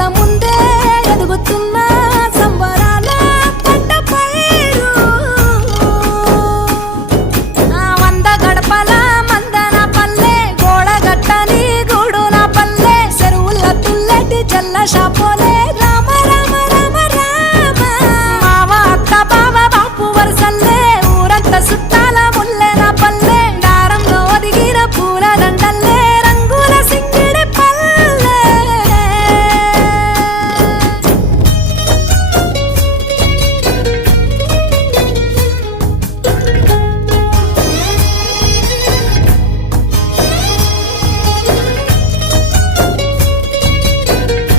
కళ్ళ ముందే ఎదుగుతున్న సంబరాల పంట పైరు వంద గడపల మందన పల్లె గోడ గట్టని గూడున పల్లె చెరువుల తుల్లటి జల్ల షాపోలే